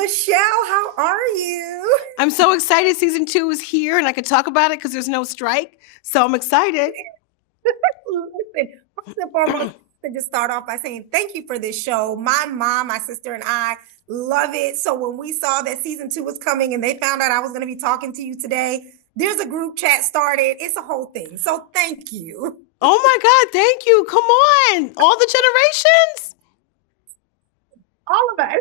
Michelle, how are you? I'm so excited. Season 2 is here and I can talk about it because there's no strike. So I'm excited. Listen, first and foremost, to just start off by saying thank you for this show. My mom, my sister, and I love it. So when we saw that season 2 was coming and they found out I was going to be talking to you today, there's a group chat started. It's a whole thing. So thank you. Oh my God, thank you. Come on. All the generations. All of us.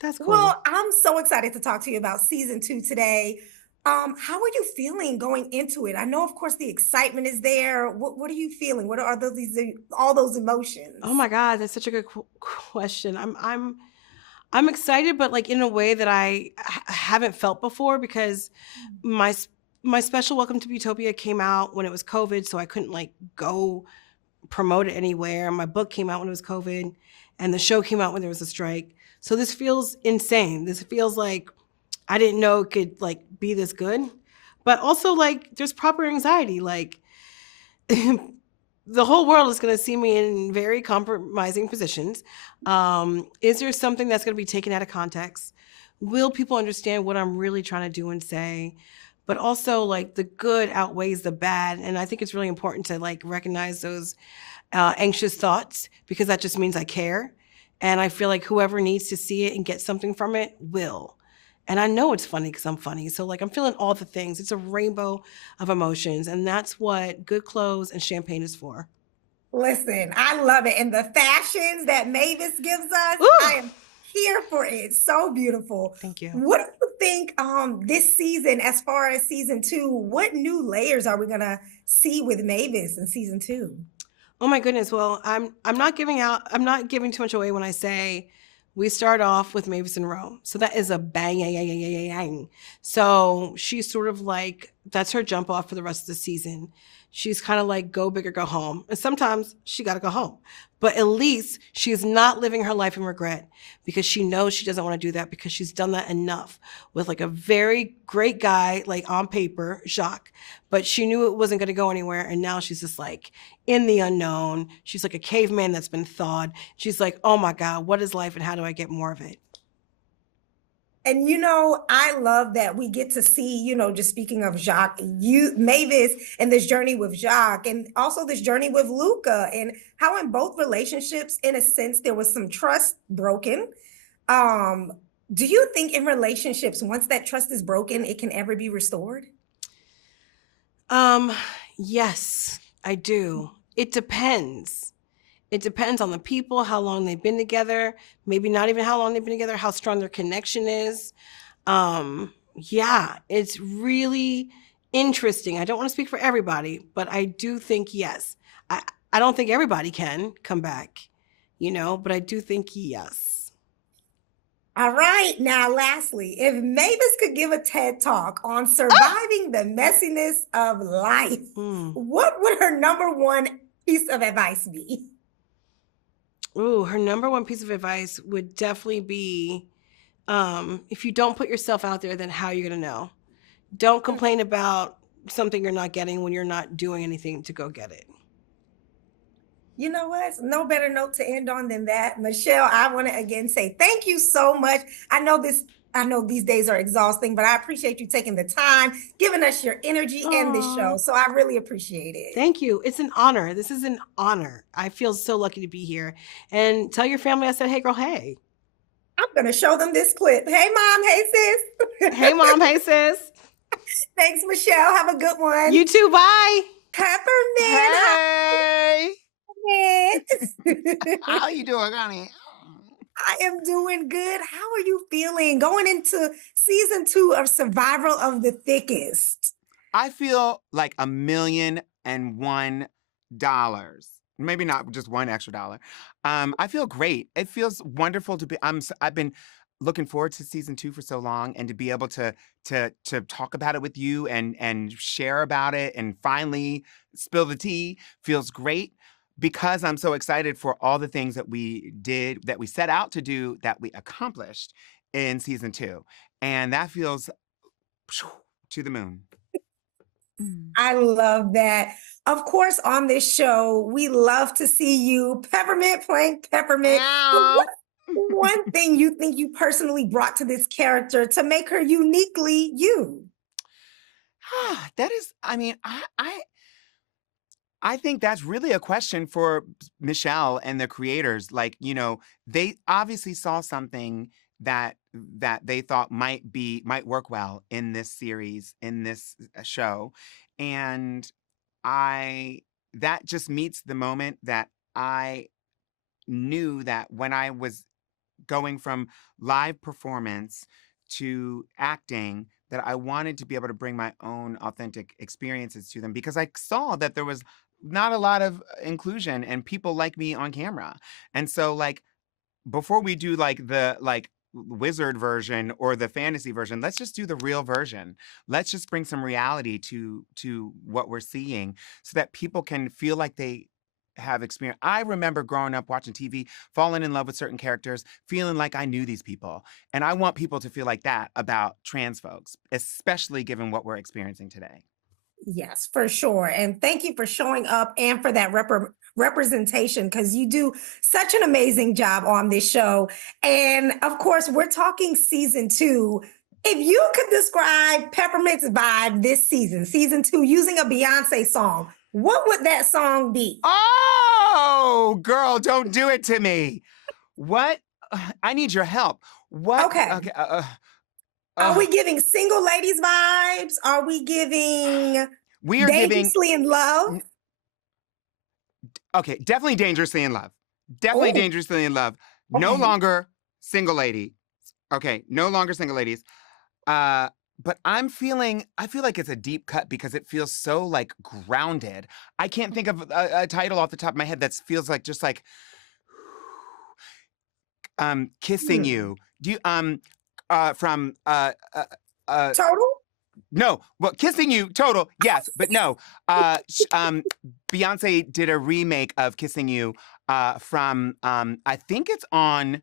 That's cool. Well, I'm so excited to talk to you about season 2 today. How are you feeling going into it? I know, of course, the excitement is there. What are you feeling? What are those all those emotions? Oh my God, that's such a good question. I'm excited, but like in a way that I haven't felt before because my special Welcome to Utopia came out when it was COVID, so I couldn't like go promote it anywhere. My book came out when it was COVID, and the show came out when there was a strike. So this feels insane. This feels like I didn't know it could like be this good, but also like there's proper anxiety. Like the whole world is going to see me in very compromising positions. Is there something that's going to be taken out of context? Will people understand what I'm really trying to do and say? But also like the good outweighs the bad. And I think it's really important to like recognize those anxious thoughts because that just means I care. And I feel like whoever needs to see it and get something from it will. And I know it's funny because I'm funny. So like I'm feeling all the things. It's a rainbow of emotions. And that's what good clothes and champagne is for. Listen, I love it. And the fashions that Mavis gives us, Ooh. I am here for it. So beautiful. Thank you. What do you think this season, as far as season 2, what new layers are we gonna see with Mavis in season 2? Oh my goodness. Well, I'm not giving too much away when I say we start off with Mavis in Rome. So that is a bang. So she's sort of like, that's her jump off for the rest of the season. She's kind of like go big or go home. And sometimes she got to go home. But at least she's not living her life in regret because she knows she doesn't want to do that because she's done that enough with like a very great guy, like on paper, Jacques. But she knew it wasn't going to go anywhere. And now she's just like in the unknown. She's like a caveman that's been thawed. She's like, oh my God, what is life and how do I get more of it? And I love that we get to see, just speaking of Jacques, Mavis, and this journey with Jacques, and also this journey with Luca, and how in both relationships, in a sense, there was some trust broken. Do you think in relationships, once that trust is broken, it can ever be restored? Yes, I do. It depends. It depends on the people, how long they've been together, maybe not even how long they've been together, how strong their connection is. Yeah, it's really interesting. I don't want to speak for everybody, but I do think yes. I don't think everybody can come back, but I do think yes. All right. Now, lastly, if Mavis could give a TED Talk on surviving the messiness of life, what would her number one piece of advice be? Ooh, her number one piece of advice would definitely be, if you don't put yourself out there, then how are you going to know? Don't complain about something you're not getting when you're not doing anything to go get it. You know what? No better note to end on than that. Michelle, I want to again say thank you so much. I know these days are exhausting, but I appreciate you taking the time, giving us your energy in this show. So I really appreciate it. Thank you. It's an honor. This is an honor. I feel so lucky to be here. And tell your family I said, hey, girl, hey. I'm going to show them this clip. Hey, Mom. Hey, sis. Hey, Mom. Hey, sis. Thanks, Michelle. Have a good one. You too. Bye. Peppermint. Hey. Peppermint. How you doing, honey? I am doing good. How are you feeling going into season 2 of Survival of the Thickest? I feel like $1,000,001. Maybe not just one extra dollar. I feel great. It feels wonderful to be. I've been looking forward to season 2 for so long, and to be able to talk about it with you and share about it and finally spill the tea feels great. Because I'm so excited for all the things that we did, that we set out to do, that we accomplished in season 2. And that feels to the moon. I love that. Of course, on this show, we love to see you, Peppermint playing Peppermint. one thing you think you personally brought to this character to make her uniquely you? That is, I mean, I think that's really a question for Michelle and the creators. Like, they obviously saw something that they thought might work well in this series, in this show. And I that just meets the moment that I knew that when I was going from live performance to acting, that I wanted to be able to bring my own authentic experiences to them, because I saw that there was not a lot of inclusion and people like me on camera. And so, like, before we do like the wizard version or the fantasy version, let's just do the real version. Let's just bring some reality to what we're seeing, so that people can feel like they have experience. I remember growing up watching TV, falling in love with certain characters, feeling like I knew these people. And I want people to feel like that about trans folks, especially given what we're experiencing today. Yes, for sure. And thank you for showing up and for that representation, because you do such an amazing job on this show. And of course, we're talking season 2. If you could describe Peppermint's vibe this season, season 2, using a Beyonce song, what would that song be? Oh, girl, don't do it to me. What? I need your help. What? Okay. Okay. Are we giving single ladies vibes? Are we giving we are giving. dangerously in love? Okay, definitely dangerously in love. Definitely Ooh. dangerously in love. No Okay. longer single lady. Okay, no longer single ladies. But I feel like it's a deep cut because it feels so like grounded. I can't think of a title off the top of my head that feels like just like kissing you. Do you from Total? no, well, kissing you, total, yes, but no. Beyonce did a remake of Kissing You from I think it's on.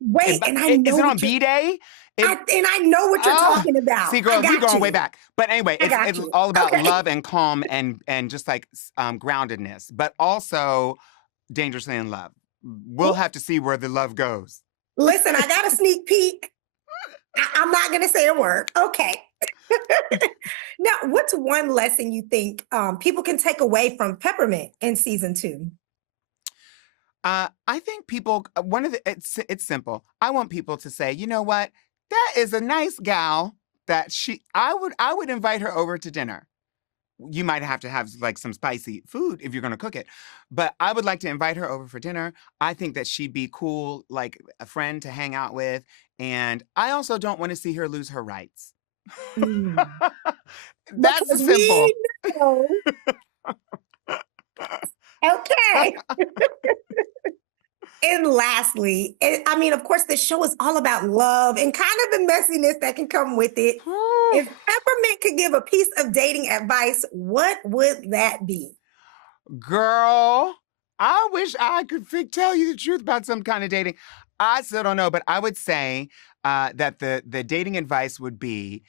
Wait, and I Is know it on what B Day? and I know what you're talking about. See, I girl, we got going way you. back. But anyway, I got it's you. all about Okay. love and calm and just like groundedness, but also dangerously in love. We'll have to see where the love goes. Listen, I got a sneak peek. I'm not going to say a word. Okay. Now, what's one lesson you think people can take away from Peppermint in season 2? I think people. It's simple. I want people to say, you know what, that is a nice gal. I would invite her over to dinner. You might have to have like some spicy food if you're going to cook it, but I would like to invite her over for dinner. I think that she'd be cool, like a friend to hang out with, and I also don't want to see her lose her rights. Mm. That's Because simple. we know. Okay. And lastly, I mean, of course, the show is all about love and kind of the messiness that can come with it. If Peppermint could give a piece of dating advice, what would that be? Girl, I wish I could tell you the truth about some kind of dating. I still don't know, but I would say that the dating advice would be,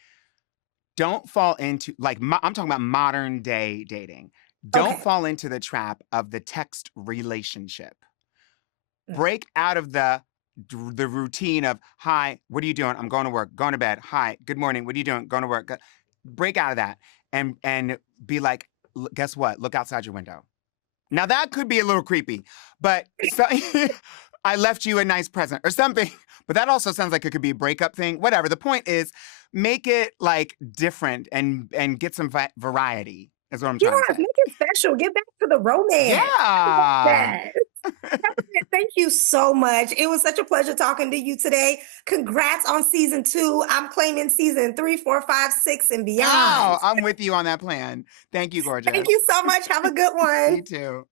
don't fall into, like, I'm talking about modern day dating. Don't Okay. fall into the trap of the text relationship. Mm. Break out of the routine of, hi, what are you doing? I'm going to work, going to bed. Hi, good morning. What are you doing? Going to work. Break out of that and be like, guess what? Look outside your window. Now that could be a little creepy, but I left you a nice present or something. But that also sounds like it could be a breakup thing. Whatever. The point is, make it like different and get some variety. Is what I'm trying to say. Make it special. Get back to the romance. Yeah. Yes. Thank you so much. It was such a pleasure talking to you today. Congrats on season 2. I'm claiming season 3, 4, 5, 6, and beyond. Oh, I'm with you on that plan. Thank you, gorgeous. Thank you so much. Have a good one. You too.